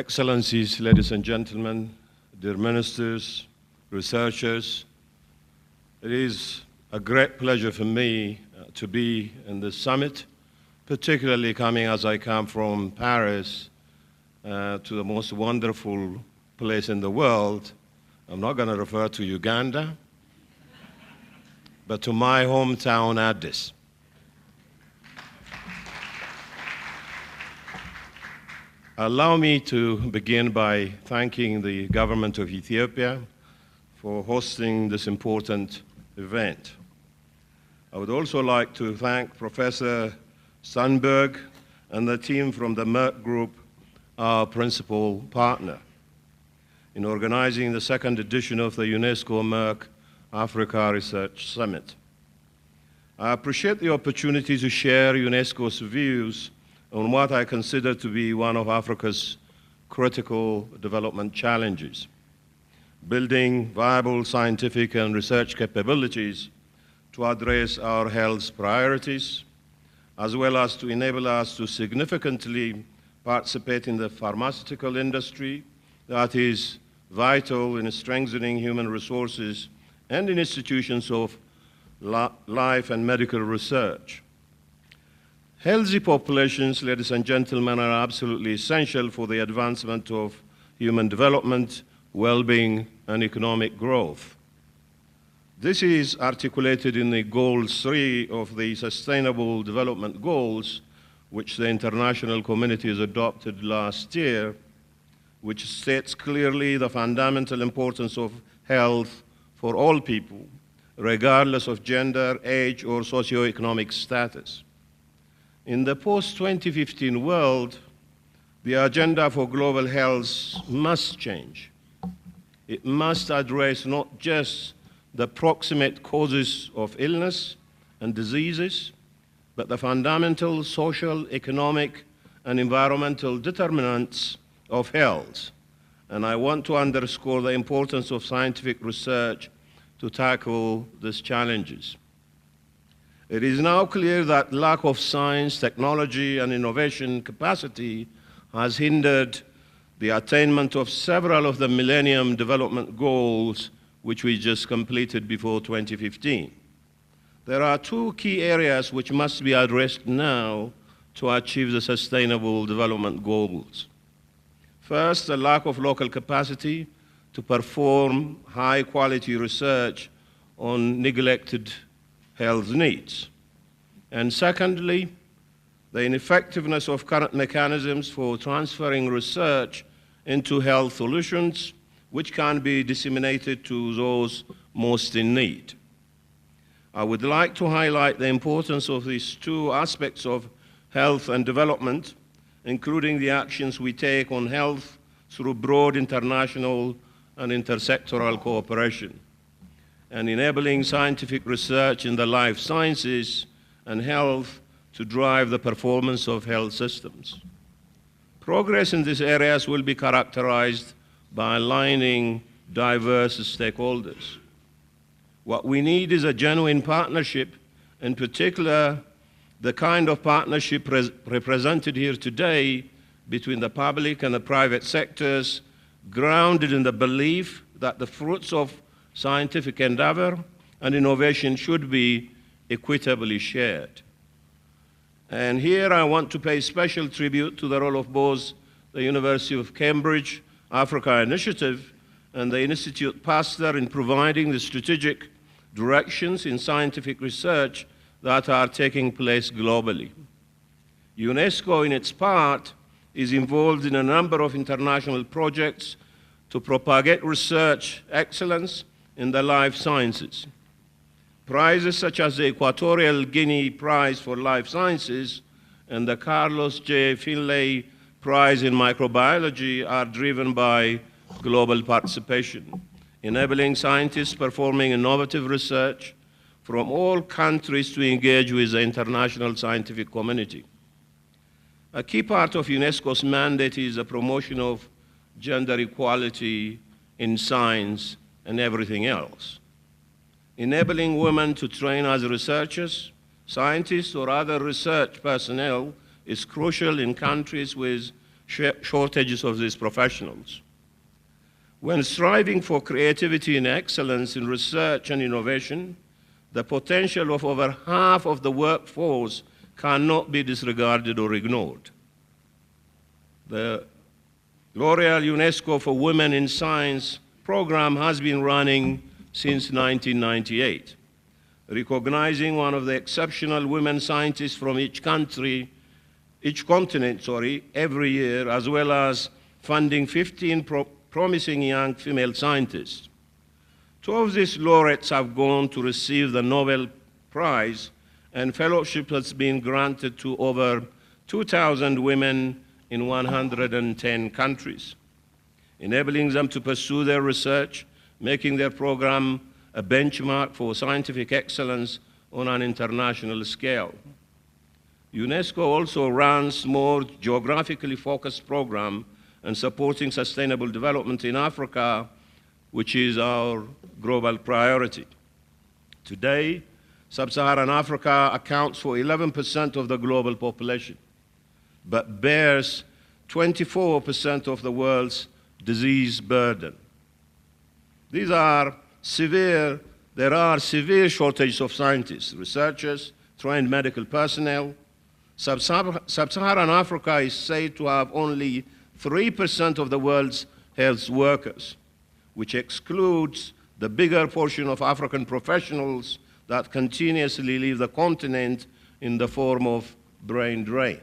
Excellencies, ladies and gentlemen, dear ministers, researchers, it is a great pleasure for me to be in this summit, particularly coming as I come from Paris to the most wonderful place in the world. I'm not going to refer to Uganda, but to my hometown, Addis. Allow me to begin by thanking the government of Ethiopia for hosting this important event. I would also like to thank Professor Sundberg and the team from the Merck Group, our principal partner, in organizing the second edition of the UNESCO Merck Africa Research Summit. I appreciate the opportunity to share UNESCO's views on what I consider to be one of Africa's critical development challenges: building viable scientific and research capabilities to address our health priorities, as well as to enable us to significantly participate in the pharmaceutical industry that is vital in strengthening human resources and in institutions of life and medical research. Healthy populations, ladies and gentlemen, are absolutely essential for the advancement of human development, well-being, and economic growth. This is articulated in the Goal 3 of the Sustainable Development Goals, which the international community has adopted last year, which states clearly the fundamental importance of health for all people, regardless of gender, age, or socioeconomic status. In the post-2015 world, the agenda for global health must change. It must address not just the proximate causes of illness and diseases, but the fundamental social, economic, and environmental determinants of health. And I want to underscore the importance of scientific research to tackle these challenges. It is now clear that lack of science, technology, and innovation capacity has hindered the attainment of several of the Millennium Development Goals, which we just completed before 2015. There are two key areas which must be addressed now to achieve the Sustainable Development Goals. First, the lack of local capacity to perform high-quality research on neglected health needs. And secondly, the ineffectiveness of current mechanisms for transferring research into health solutions, which can be disseminated to those most in need. I would like to highlight the importance of these two aspects of health and development, including the actions we take on health through broad international and intersectoral cooperation, and enabling scientific research in the life sciences and health to drive the performance of health systems. Progress in these areas will be characterized by aligning diverse stakeholders. What we need is a genuine partnership, in particular, the kind of partnership represented here today between the public and the private sectors, grounded in the belief that the fruits of scientific endeavor and innovation should be equitably shared. And here I want to pay special tribute to the role of both the University of Cambridge Africa Initiative and the Institute Pasteur in providing the strategic directions in scientific research that are taking place globally. UNESCO, in its part, is involved in a number of international projects to propagate research excellence in the life sciences. Prizes such as the Equatorial Guinea Prize for Life Sciences and the Carlos J. Finlay Prize in Microbiology are driven by global participation, enabling scientists performing innovative research from all countries to engage with the international scientific community. A key part of UNESCO's mandate is the promotion of gender equality in science and everything else. Enabling women to train as researchers, scientists, or other research personnel is crucial in countries with shortages of these professionals. When striving for creativity and excellence in research and innovation, the potential of over half of the workforce cannot be disregarded or ignored. The L'Oréal UNESCO for Women in Science program has been running since 1998, recognizing one of the exceptional women scientists from each continent, every year, as well as funding 15 promising young female scientists. 2 of these laureates have gone to receive the Nobel Prize, and fellowship has been granted to over 2,000 women in 110 countries, enabling them to pursue their research, making their program a benchmark for scientific excellence on an international scale. UNESCO also runs more geographically focused programs and supporting sustainable development in Africa, which is our global priority. Today, Sub-Saharan Africa accounts for 11% of the global population, but bears 24% of the world's disease burden. There are severe shortages of scientists, researchers, trained medical personnel. Sub-Saharan Africa is said to have only 3% of the world's health workers, which excludes the bigger portion of African professionals that continuously leave the continent in the form of brain drain.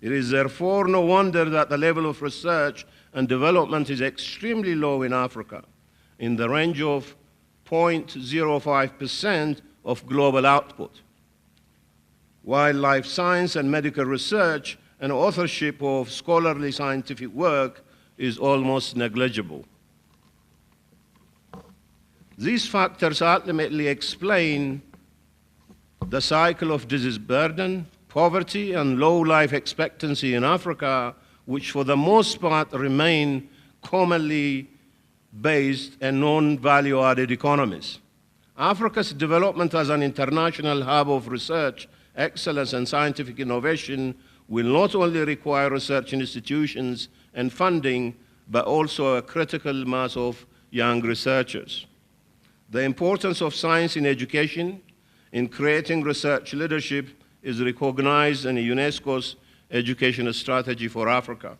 It is therefore no wonder that the level of research and development is extremely low in Africa, in the range of 0.05% of global output, while life science and medical research and authorship of scholarly scientific work is almost negligible. These factors ultimately explain the cycle of disease burden, poverty, and low life expectancy in Africa, which for the most part remain commonly based and non-value-added economies. Africa's development as an international hub of research, excellence, and scientific innovation will not only require research institutions and funding, but also a critical mass of young researchers. The importance of science in education, in creating research leadership, is recognized in UNESCO's education strategy for Africa.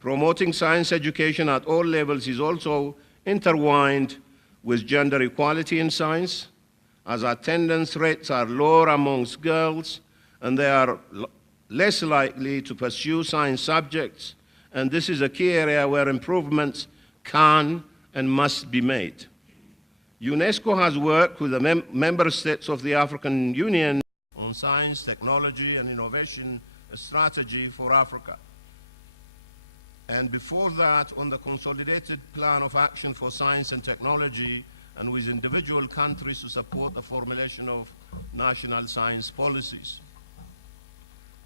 Promoting science education at all levels is also intertwined with gender equality in science, as attendance rates are lower amongst girls and they are less likely to pursue science subjects, and this is a key area where improvements can and must be made. UNESCO has worked with the member states of the African Union on science, technology, and innovation strategy for Africa. And before that, on the consolidated plan of action for science and technology, and with individual countries to support the formulation of national science policies.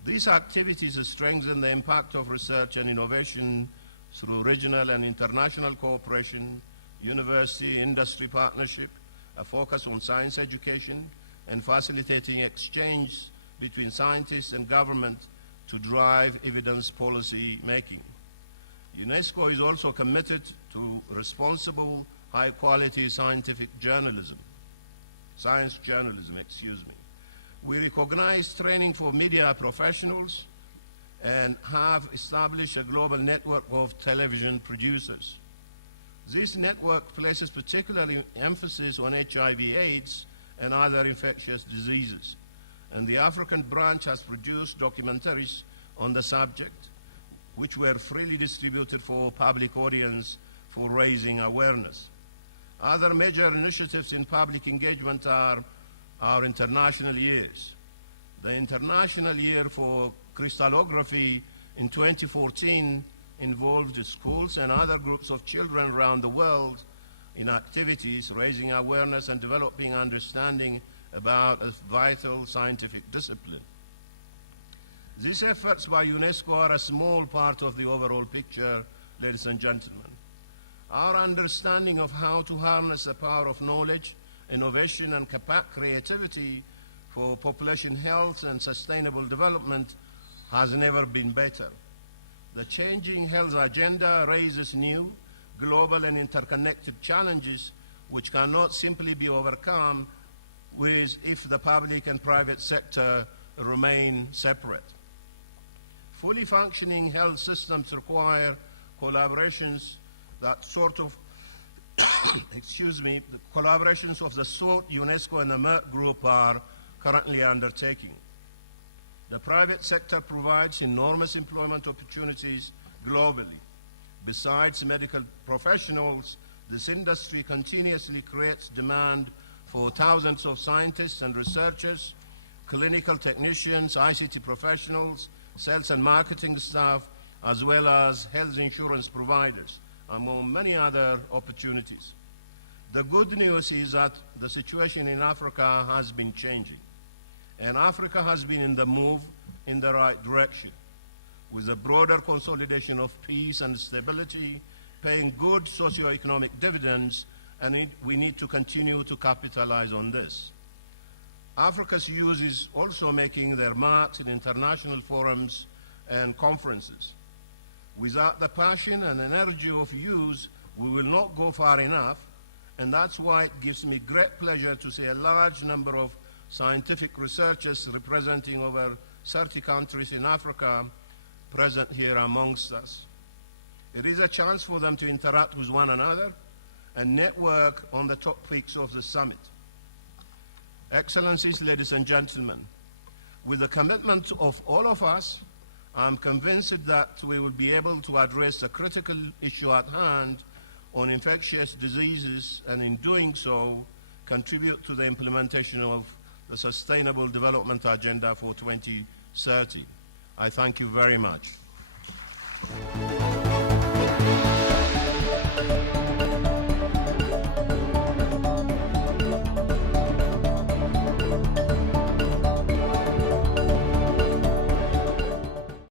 These activities strengthen the impact of research and innovation through regional and international cooperation, university-industry partnership, a focus on science education, and facilitating exchange between scientists and government to drive evidence policy making. UNESCO is also committed to responsible, high-quality scientific journalism, science journalism, excuse me. We recognize training for media professionals and have established a global network of television producers. This network places particular emphasis on HIV/AIDS and other infectious diseases, and the African branch has produced documentaries on the subject, which were freely distributed for public audience for raising awareness. Other major initiatives in public engagement are our international years. The International Year for Crystallography in 2014 involved schools and other groups of children around the world in activities raising awareness and developing understanding about a vital scientific discipline. These efforts by UNESCO are a small part of the overall picture, ladies and gentlemen. Our understanding of how to harness the power of knowledge, innovation, and creativity for population health and sustainable development has never been better. The changing health agenda raises new, global and interconnected challenges which cannot simply be overcome if the public and private sector remain separate. Fully functioning health systems require collaborations that sort of, the collaborations of the sort UNESCO and the Merck Group are currently undertaking. The private sector provides enormous employment opportunities globally. Besides medical professionals, this industry continuously creates demand for thousands of scientists and researchers, clinical technicians, ICT professionals, sales and marketing staff, as well as health insurance providers, among many other opportunities. The good news is that the situation in Africa has been changing, and Africa has been in the move in the right direction, with a broader consolidation of peace and stability, paying good socioeconomic dividends, and we need to continue to capitalize on this. Africa's youth is also making their marks in international forums and conferences. Without the passion and energy of youth, we will not go far enough, and that's why it gives me great pleasure to see a large number of scientific researchers representing over 30 countries in Africa present here amongst us. It is a chance for them to interact with one another and network on the topics of the summit. Excellencies, ladies and gentlemen, with the commitment of all of us, I'm convinced that we will be able to address the critical issue at hand on infectious diseases, and in doing so, contribute to the implementation of the Sustainable Development Agenda for 2030. I thank you very much.